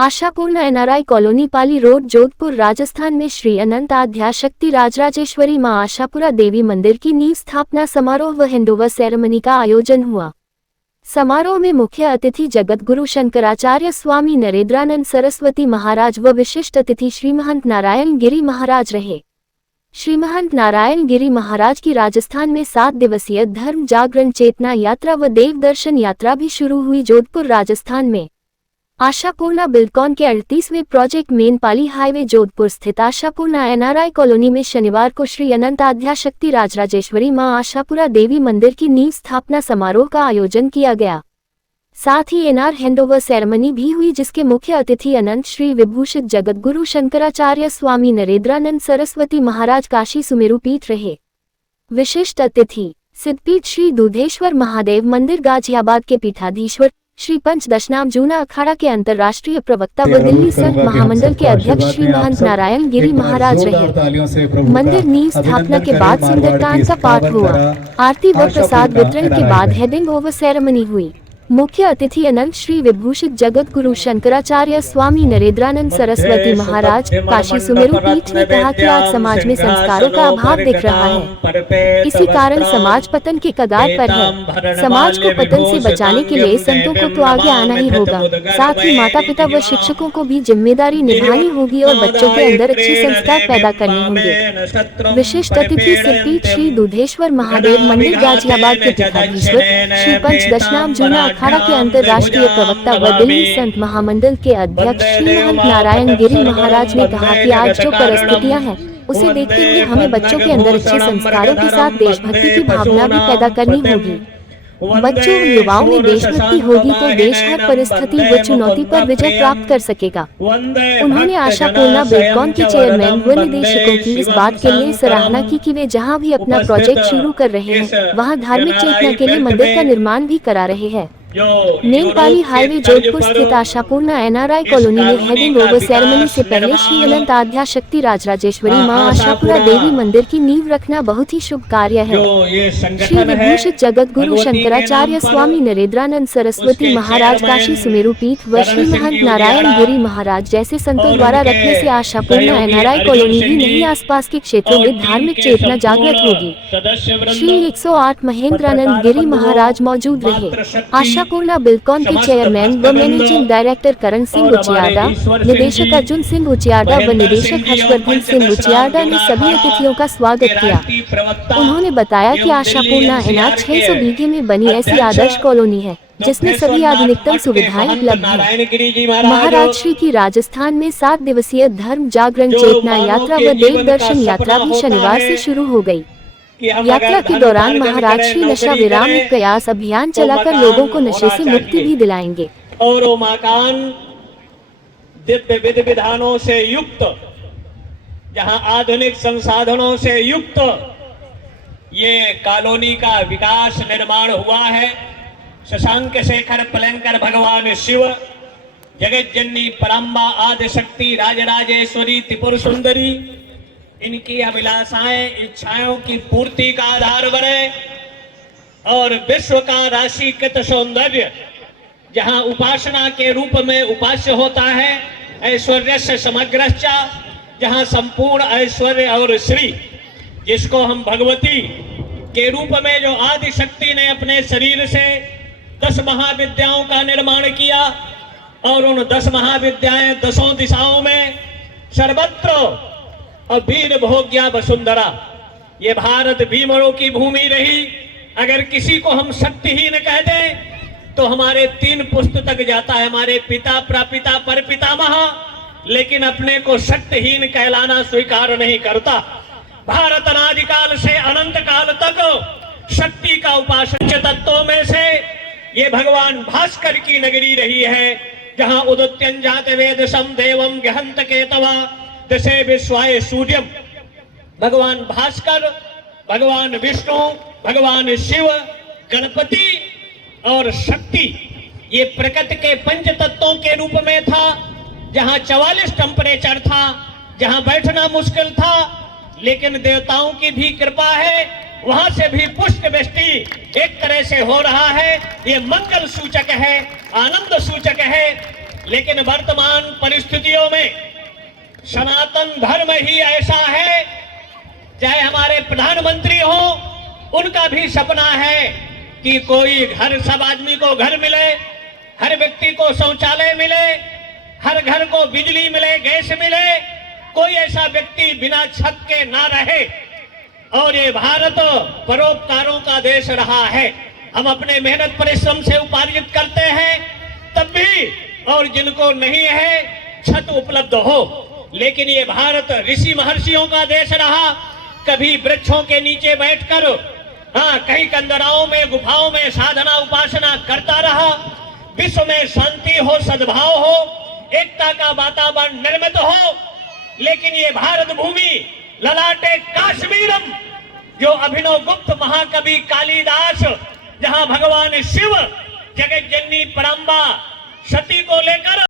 Ashapurna NRI colony पाली road Jodhpur Rajasthan में श्री अनंत आद्याशक्ति राजराजेश्वरी मां आशापुरा देवी मंदिर की नींव स्थापना समारोह व हैंडओवर सेरेमनी का आयोजन हुआ। समारोह में मुख्य अतिथि जगतगुरु शंकराचार्य स्वामी नरेंद्रानंद सरस्वती महाराज व विशिष्ट अतिथि श्री महंत नारायण गिरी महाराज रहे। श्री महंत नारायण गिरी महाराज की राजस्थान में 7 दिवसीय धर्म जागरण चेतना यात्रा व देव दर्शन यात्रा भी शुरू हुई। जोधपुर राजस्थान में आशापूर्णा बिल्डकॉन के 38वें प्रोजेक्ट मेन पाली हाईवे जोधपुर स्थित आशापूर्णा एनआरआई कॉलोनी में शनिवार को श्री अनंत आद्याशक्ति राजराजेश्वरी मां आशापुरा देवी मंदिर की नींव स्थापना समारोह का आयोजन किया गया। साथ ही एनआर हैंडओवर सेरेमनी भी हुई, जिसके मुख्य अतिथि अनंत श्री विभूषित जगतगुरु शंकराचार्य स्वामी नरेंद्रानंद सरस्वती महाराज काशी सुमेरु पीठ रहे। विशिष्ट अतिथि सिद्धपीठ श्री दूधेश्वर महादेव मंदिर गाजियाबाद के पीठाधीश्वर श्री पंचदशनाम जूना अखाड़ा के अंतर्राष्ट्रीय प्रवक्ता व दिल्ली संत महामंडल के अध्यक्ष श्री महंत नारायण गिरी महाराज रहे। मंदिर नींव स्थापना के बाद सुंदरकांड का पाठ हुआ। आरती व प्रसाद वितरण के बाद हैंडिंग ओवर सेरेमनी हुई। मुख्य अतिथि अनंत श्री विभूषित जगतगुरु शंकराचार्य स्वामी नरेंद्रानंद सरस्वती महाराज काशी सुमेरु पीठ ने कहा कि आज समाज में संस्कारों का अभाव दिख रहा है। इसी कारण समाज पतन के कगार पर है। समाज को पतन से बचाने के लिए संतों को तो आगे आना ही होगा, साथ ही माता पिता व शिक्षकों को भी जिम्मेदारी निभानी होगी और बच्चों के अंदर अच्छे संस्कार पैदा करने होंगे। विशिष्ट अतिथि सिद्धपीठ श्री दूधेश्वर महादेव मंदिर गाजियाबाद के पीठाधीश्वर श्री पंचदशनाम जूना अखाड़ा के अंतर्राष्ट्रीय प्रवक्ता व दिल्ली संत महामंडल के अध्यक्ष श्री महंत नारायण गिरी महाराज ने कहा कि आज जो परिस्थितियां हैं उसे देखते हुए हमें बच्चों के अंदर अच्छे संस्कारों के साथ देशभक्ति की भावना भी पैदा करनी होगी। बच्चों व युवाओं में देशभक्ति होगी तो देश हर परिस्थिति व चुनौती पर विजय प्राप्त कर सकेगा। उन्होंने आशापूर्णा बिल्डकॉन के चेयरमैन व निदेशकों की इस बात के लिए सराहना की कि वे जहां भी अपना प्रोजेक्ट शुरू कर रहे हैं वहां धार्मिक चेतना के लिए मंदिर का निर्माण भी करा रहे हैं। मेन पाली हाईवे जोधपुर स्थित आशापूर्णा एनआरआई कॉलोनी में हैंडिंग ओवर सेरेमनी से पहले श्री अनंत आद्याशक्ति राजराजेश्वरी मां आशापुरा देवी मंदिर की नींव रखना बहुत ही शुभ कार्य है। श्री विभूषित जगतगुरु शंकराचार्य स्वामी नरेंद्रानंद सरस्वती महाराज काशी सुमेरु पीठ व श्री महंत नारायण गिरी महाराज जैसे संतों द्वारा रखने से आशापूर्णा एनआरआई कॉलोनी ही नहीं आसपास के क्षेत्रों में धार्मिक चेतना जागृत होगी। श्री 108 महेंद्रानंद गिरी महाराज मौजूद रहे। आशापूर्णा बिल्डकॉन के चेयरमैन व मैनेजिंग डायरेक्टर करण सिंह उचियार्डा, निदेशक अर्जुन सिंह उचियार्डा व निदेशक हर्षवर्धन सिंह उचियार्डा ने सभी अतिथियों का स्वागत किया। उन्होंने बताया कि आशापूर्णा एनआर 600 बीघे में बनी ऐसी आदर्श कॉलोनी है जिसमें सभी आधुनिकतम सुविधाएं उपलब्ध हैं। महाराज श्री की राजस्थान में 7 दिवसीय धर्म जागरण चेतना यात्रा व देव दर्शन यात्रा भी शनिवार से शुरू हो गयी। यात्रा के दौरान महाराज श्री नशा विराम एक प्रयास अभियान चलाकर लोगों को नशे से मुक्ति भी दिलाएंगे। और वो मकान दिव्य विधि विधानों से युक्त, जहां आधुनिक संसाधनों से युक्त ये कॉलोनी का विकास निर्माण हुआ है। शशांक शेखर पलंकर भगवान शिव, जगत जननी पराम्बा आदिशक्ति राजराजेश्वरी त्रिपुर सुंदरी, इनकी अभिलाषाएं इच्छाओं की पूर्ति का आधार बने और विश्व का राशिकृत सौंदर्य जहां उपासना के रूप में उपास्य होता है, ऐश्वर्य से समग्रश्चा, जहां संपूर्ण ऐश्वर्य और श्री, जिसको हम भगवती के रूप में जो आदि शक्ति ने अपने शरीर से 10 महाविद्याओं का निर्माण किया और उन 10 महाविद्याएं 10 दिशाओं में सर्वत्र और वीर भोग्या वसुंधरा, ये भारत भीमरों की भूमि रही। अगर किसी को हम शक्तिहीन कह दें तो हमारे 3 पुस्त तक जाता है, हमारे पिता प्रपिता परपितामह, लेकिन अपने को शक्तिहीन कहलाना स्वीकार नहीं करता। भारत अनादिकाल से अनंत काल तक शक्ति का उपासक तत्वों में से ये भगवान भास्कर की नगरी रही है, जहां उदत्यंजात वेद सम देवम गहंत केतवा दशे विश्वाय सूर्यम। भगवान भास्कर, भगवान विष्णु, भगवान शिव, गणपति और शक्ति, ये प्रकृति के पंच तत्वों के रूप में था। जहां 44 टेम्परेचर था, जहां बैठना मुश्किल था, लेकिन देवताओं की भी कृपा है, वहां से भी पुष्ट वृष्टि एक तरह से हो रहा है। ये मंगल सूचक है, आनंद सूचक है। लेकिन वर्तमान परिस्थितियों में सनातन धर्म ही ऐसा है, चाहे हमारे प्रधानमंत्री हो, उनका भी सपना है कि कोई घर, सब आदमी को घर मिले, हर व्यक्ति को शौचालय मिले, हर घर को बिजली मिले, गैस मिले, कोई ऐसा व्यक्ति बिना छत के ना रहे। और ये भारत परोपकारों का देश रहा है। हम अपने मेहनत परिश्रम से उपार्जित करते हैं तब भी, और जिनको नहीं है छत उपलब्ध हो। लेकिन ये भारत ऋषि महर्षियों का देश रहा। कभी वृक्षों के नीचे बैठकर, कहीं कंदराओं में, गुफाओं में साधना उपासना करता रहा। विश्व में शांति हो, सद्भाव हो, एकता का वातावरण निर्मित हो। लेकिन ये भारत भूमि ललाटे काश्मीरम, जो अभिनव गुप्त महाकवि कालिदास, जहां भगवान शिव जगत जननी परम्बा